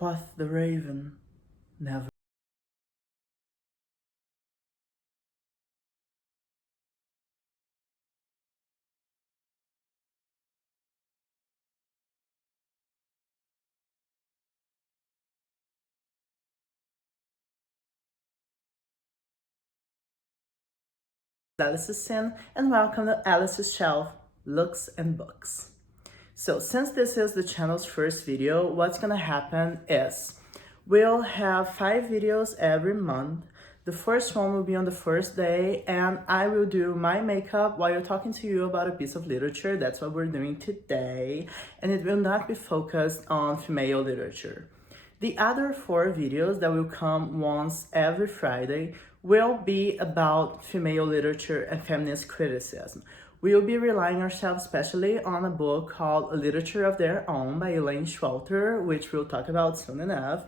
Quoth the raven, never. Alice's Sin, and welcome to Alice's Shelf, Looks and Books. So since this is the channel's first video, what's gonna happen is we'll have 5 videos every month. The first one will be on the first day, and I will do my makeup while talking to you about a piece of literature. That's what we're doing today, and it will not be focused on female literature. The other 4 videos that will come once every Friday will be about female literature and feminist criticism. We will be relying ourselves especially on a book called A Literature of Their Own by Elaine Schwalter, which we'll talk about soon enough.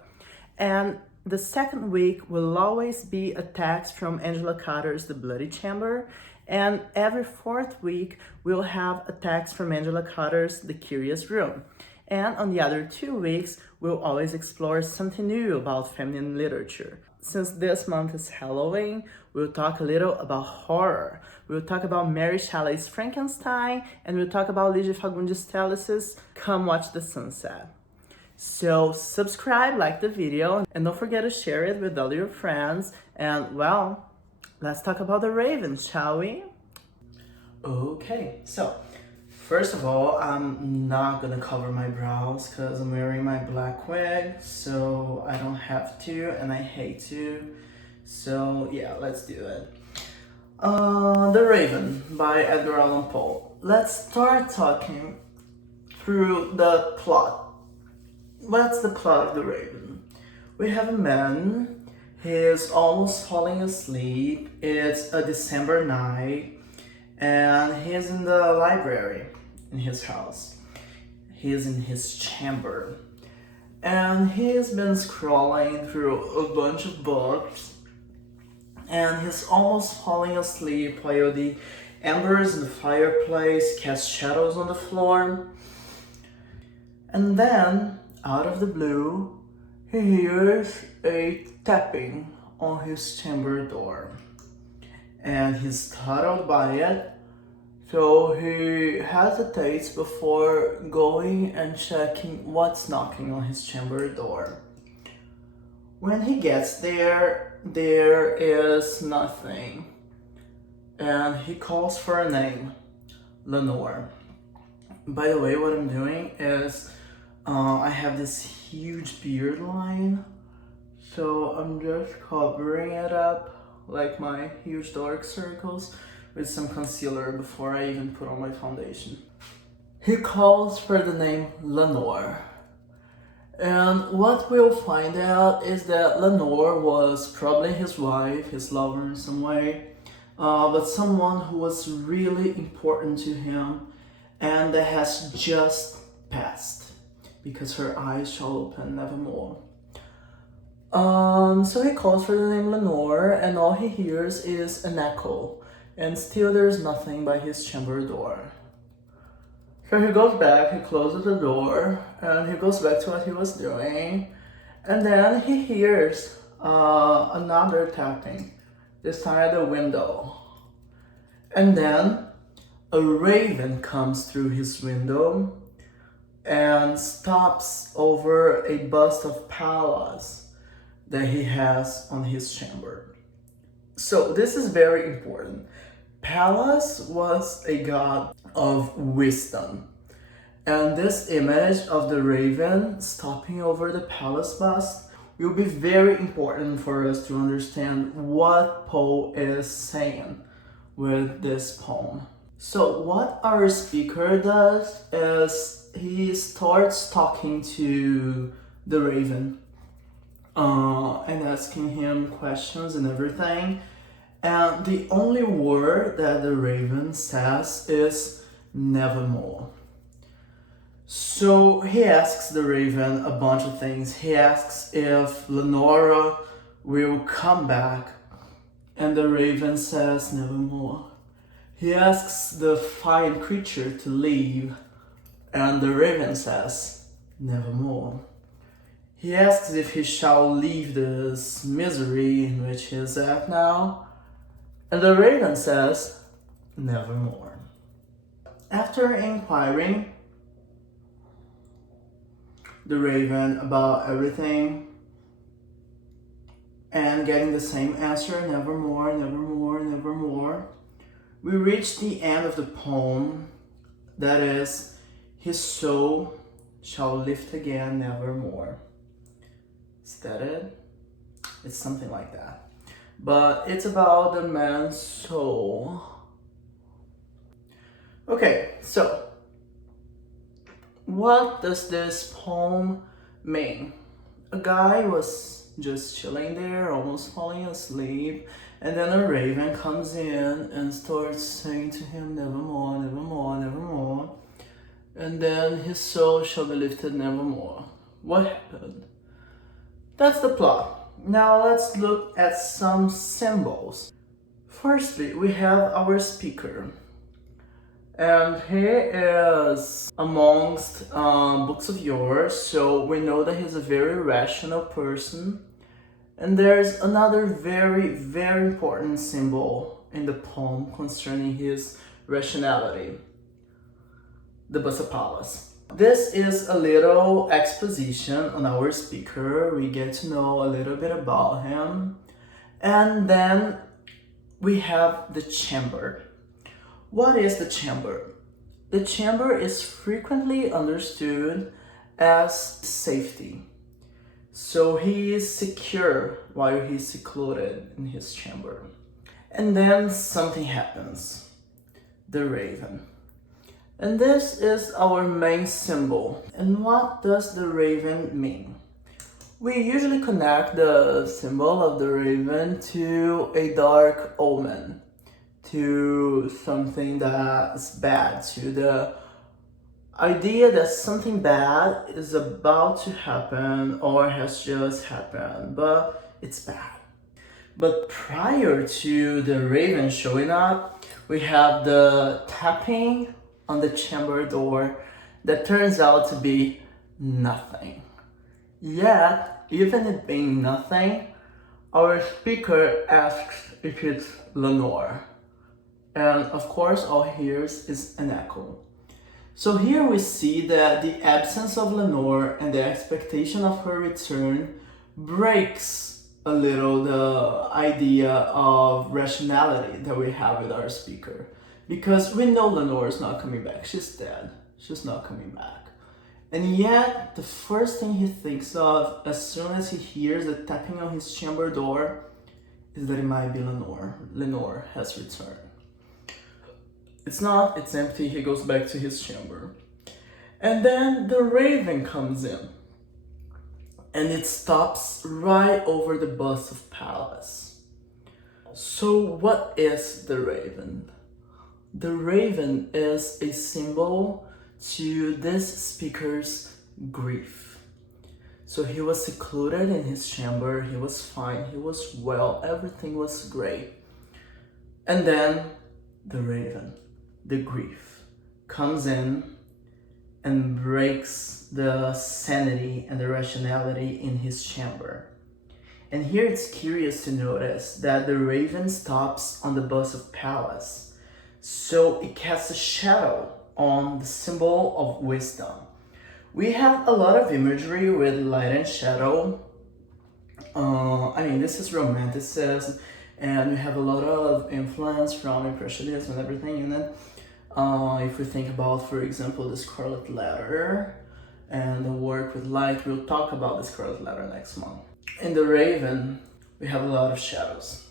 And the second week will always be a text from Angela Carter's The Bloody Chamber. And every 4th week, we'll have a text from Angela Carter's The Curious Room. And on the other 2 weeks, we'll always explore something new about feminine literature. Since this month is Halloween, we'll talk a little about horror. We'll talk about Mary Shelley's Frankenstein, and we'll talk about Ligia Fagundes Tellez's Come Watch the Sunset. So subscribe, like the video, and don't forget to share it with all your friends. And well, let's talk about the Raven, shall we? Okay, so first of all, I'm not gonna cover my brows because I'm wearing my black wig, so I don't have to, and I hate to. So yeah, let's do it. The Raven by Edgar Allan Poe. Let's start talking through the plot. What's the plot of The Raven? We have a man, he's almost falling asleep. It's a December night, and he's in the library in his house. He's in his chamber, and he's been scrolling through a bunch of books, and he's almost falling asleep while the embers in the fireplace cast shadows on the floor. And then, out of the blue, he hears a tapping on his chamber door, and he's startled by it. So he hesitates before going and checking what's knocking on his chamber door. When he gets there, there is nothing. And he calls for a name, Lenore. By the way, what I'm doing is I have this huge beard line. So I'm just covering it up like my huge dark circles with some concealer before I even put on my foundation. He calls for the name Lenore. And what we'll find out is that Lenore was probably his wife, his lover in some way, but someone who was really important to him and that has just passed because her eyes shall open nevermore. So he calls for the name Lenore, and all he hears is an echo. And still there's nothing by his chamber door. So he goes back, he closes the door, and he goes back to what he was doing. And then he hears another tapping, this time at the window. And then a raven comes through his window and stops over a bust of Pallas that he has on his chamber. So this is very important. Pallas was a god of wisdom. And this image of the raven stopping over the Pallas bust will be very important for us to understand what Poe is saying with this poem. So what our speaker does is he starts talking to the raven and asking him questions and everything. And the only word that the raven says is nevermore. So he asks the raven a bunch of things. He asks if Lenora will come back, and the raven says nevermore. He asks the fine creature to leave, and the raven says nevermore. He asks if he shall leave this misery in which he is at now, and the raven says, nevermore. After inquiring the raven about everything and getting the same answer, nevermore, nevermore, nevermore, we reach the end of the poem, that is, his soul shall lift again nevermore. Is that it? It's something like that. But it's about the man's soul. Okay, so what does this poem mean? A guy was just chilling there, almost falling asleep, and then a raven comes in and starts saying to him, nevermore, nevermore, nevermore, and then his soul shall be lifted nevermore. What happened? That's the plot. Now let's look at some symbols. Firstly, we have our speaker. And he is amongst books of yours, so we know that he's a very rational person. And there's another very, very important symbol in the poem concerning his rationality, the Bucephalus. This is a little exposition on our speaker. We get to know a little bit about him. And then we have the chamber. What is the chamber? The chamber is frequently understood as safety. So he is secure while he's secluded in his chamber. And then something happens. The raven. And this is our main symbol. And what does the raven mean? We usually connect the symbol of the raven to a dark omen, to something that's bad, to the idea that something bad is about to happen or has just happened, but it's bad. But prior to the raven showing up, we have the tapping on the chamber door that turns out to be nothing. Yet, even it being nothing, our speaker asks if it's Lenore. And of course, all he hears is an echo. So here we see that the absence of Lenore and the expectation of her return breaks a little the idea of rationality that we have with our speaker. Because we know Lenore is not coming back. She's dead. She's not coming back. And yet, the first thing he thinks of as soon as he hears the tapping on his chamber door is that it might be Lenore. Lenore has returned. It's not, it's empty. He goes back to his chamber. And then the raven comes in. And it stops right over the bust of Pallas. So what is the raven? The raven is a symbol to this speaker's grief. So he was secluded in his chamber, he was fine, he was well, everything was great. And then the raven, the grief, comes in and breaks the sanity and the rationality in his chamber. And here it's curious to notice that the raven stops on the bust of Pallas. So it casts a shadow on the symbol of wisdom. We have a lot of imagery with light and shadow. This is romanticism, and we have a lot of influence from Impressionism and everything in it. If we think about, for example, the Scarlet Letter and the work with light, we'll talk about the Scarlet Letter next month. In the Raven, we have a lot of shadows.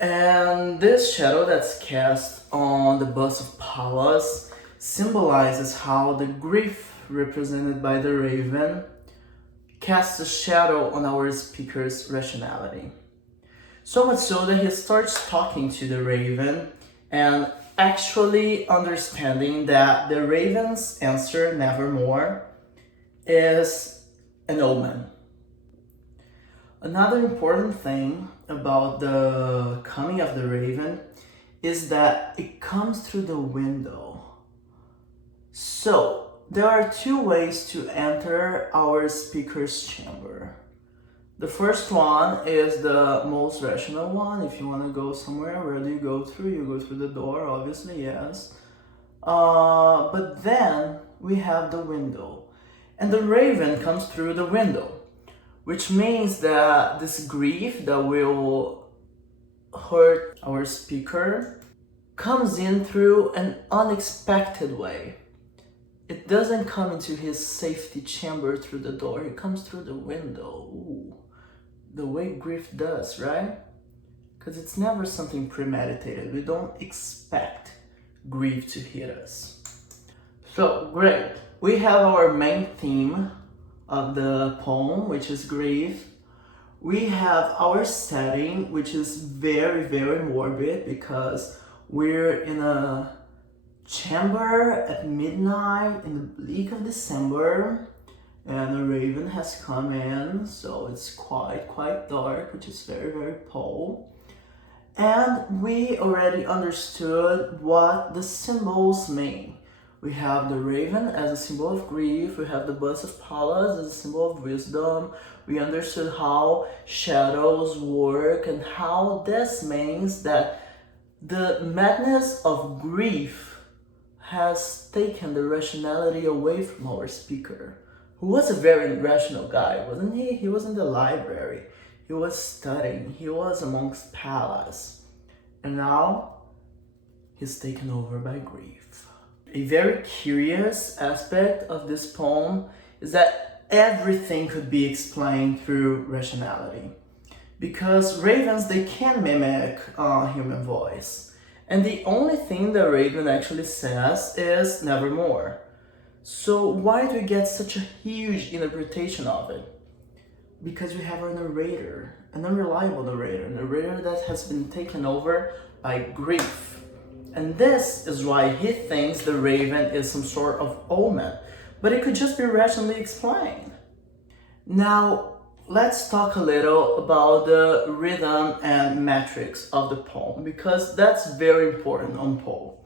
And this shadow that's cast on the bust of Pallas symbolizes how the grief represented by the raven casts a shadow on our speaker's rationality. So much so that he starts talking to the raven and actually understanding that the raven's answer, nevermore, is an omen. Another important thing about the coming of the raven is that it comes through the window. So there are two ways to enter our speaker's chamber. The first one is the most rational one. If you want to go somewhere, where do you go through? You go through the door, obviously, yes. But then we have the window. And the raven comes through the window, which means that this grief that will hurt our speaker comes in through an unexpected way. It doesn't come into his safety chamber through the door, it comes through the window. Ooh, the way grief does, right? Because it's never something premeditated. We don't expect grief to hit us. So, great. We have our main theme of the poem, which is grief. We have our setting, which is very, very morbid because we're in a chamber at midnight in the bleak of December, and a raven has come in, so it's quite dark, which is very, very Poe. And we already understood what the symbols mean. We have the raven as a symbol of grief, we have the bust of Pallas as a symbol of wisdom. We understood how shadows work and how this means that the madness of grief has taken the rationality away from our speaker, who was a very rational guy, wasn't he? He was in the library, he was studying, he was amongst Pallas, and now he's taken over by grief. A very curious aspect of this poem is that everything could be explained through rationality. Because ravens, they can mimic human voice. And the only thing the raven actually says is nevermore. So why do we get such a huge interpretation of it? Because we have a narrator, an unreliable narrator, a narrator that has been taken over by grief. And this is why he thinks the raven is some sort of omen, but it could just be rationally explained. Now, let's talk a little about the rhythm and metrics of the poem, because that's very important on Poe.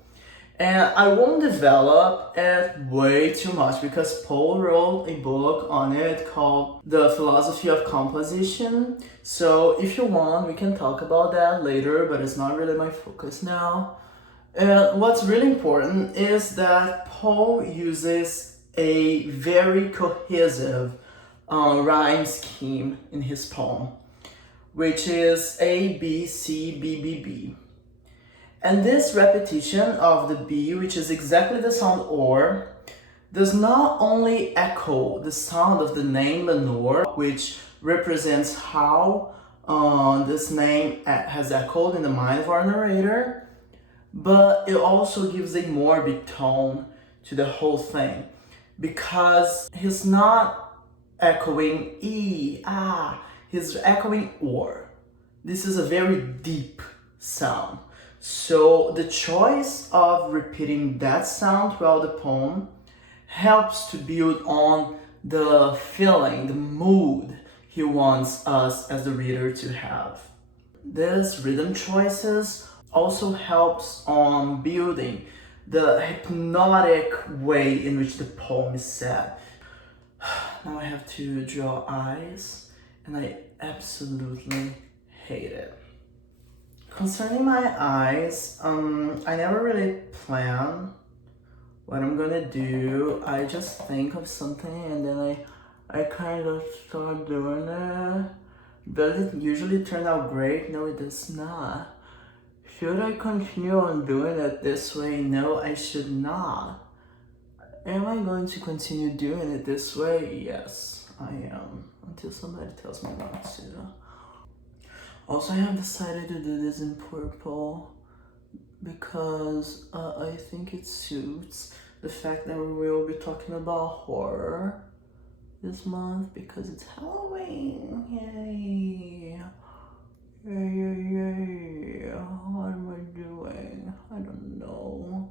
And I won't develop it way too much because Poe wrote a book on it called The Philosophy of Composition. So if you want, we can talk about that later, but it's not really my focus now. And what's really important is that Poe uses a very cohesive rhyme scheme in his poem, which is A, B, C, B, B, B. And this repetition of the B, which is exactly the sound or, does not only echo the sound of the name Manor, which represents how this name has echoed in the mind of our narrator, but it also gives a morbid tone to the whole thing, because he's not echoing E, ah, he's echoing or. This is a very deep sound. So the choice of repeating that sound throughout the poem helps to build on the feeling, the mood he wants us as the reader to have. This rhythm choices also helps on building the hypnotic way in which the poem is said. Now I have to draw eyes, and I absolutely hate it. Concerning my eyes, I never really plan what I'm gonna do. I just think of something and then I kind of start doing it. Does it usually turn out great? No, it does not. Should I continue on doing it this way? No, I should not. Am I going to continue doing it this way? Yes, I am. Until somebody tells me not to. Also, I have decided to do this in purple because I think it suits the fact that we will be talking about horror this month because it's Halloween. Yay! Yay. What am I doing? I don't know.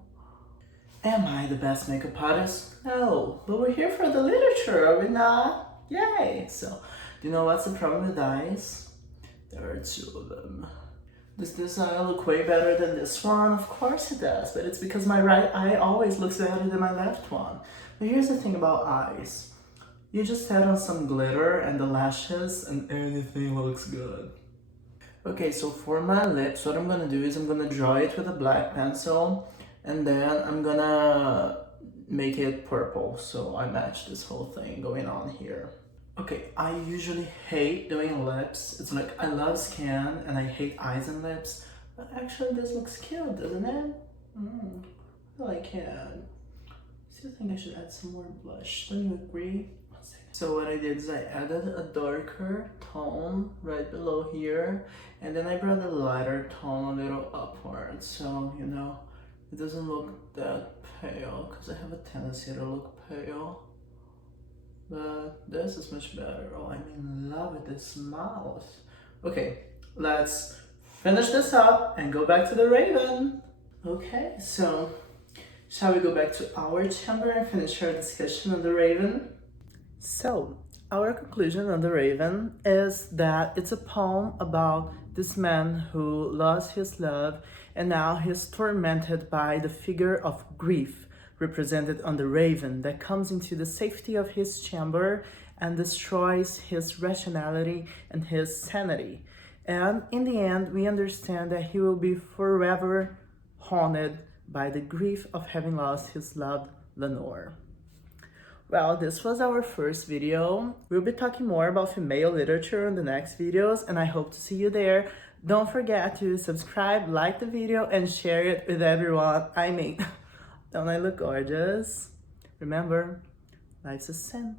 Am I the best makeup artist? No, but we're here for the literature, are we not? Yay! So, do you know what's the problem with eyes? There are two of them. Does this eye look way better than this one? Of course it does, but it's because my right eye always looks better than my left one. But here's the thing about eyes. You just add on some glitter and the lashes and anything looks good. Okay, so for my lips, what I'm gonna do is I'm gonna draw it with a black pencil and then I'm gonna make it purple. So I match this whole thing going on here. Okay, I usually hate doing lips. It's like I love skin and I hate eyes and lips. But actually this looks cute, doesn't it? I like it. I still think I should add some more blush. Don't you agree? One second. So what I did is I added a darker tone right below here. And then I brought a lighter tone a little upward. So, you know, it doesn't look that pale because I have a tendency to look pale. But this is much better. Oh, I'm in love with this mouth. Okay, let's finish this up and go back to the raven. Okay, so shall we go back to our chamber and finish our discussion on the raven? So, our conclusion on the raven is that it's a poem about this man who lost his love and now he's tormented by the figure of grief represented on the raven that comes into the safety of his chamber and destroys his rationality and his sanity. And in the end, we understand that he will be forever haunted by the grief of having lost his loved Lenore. Well, this was our first video. We'll be talking more about female literature in the next videos, and I hope to see you there. Don't forget to subscribe, like the video, and share it with everyone. I mean, don't I look gorgeous? Remember, life's a sin.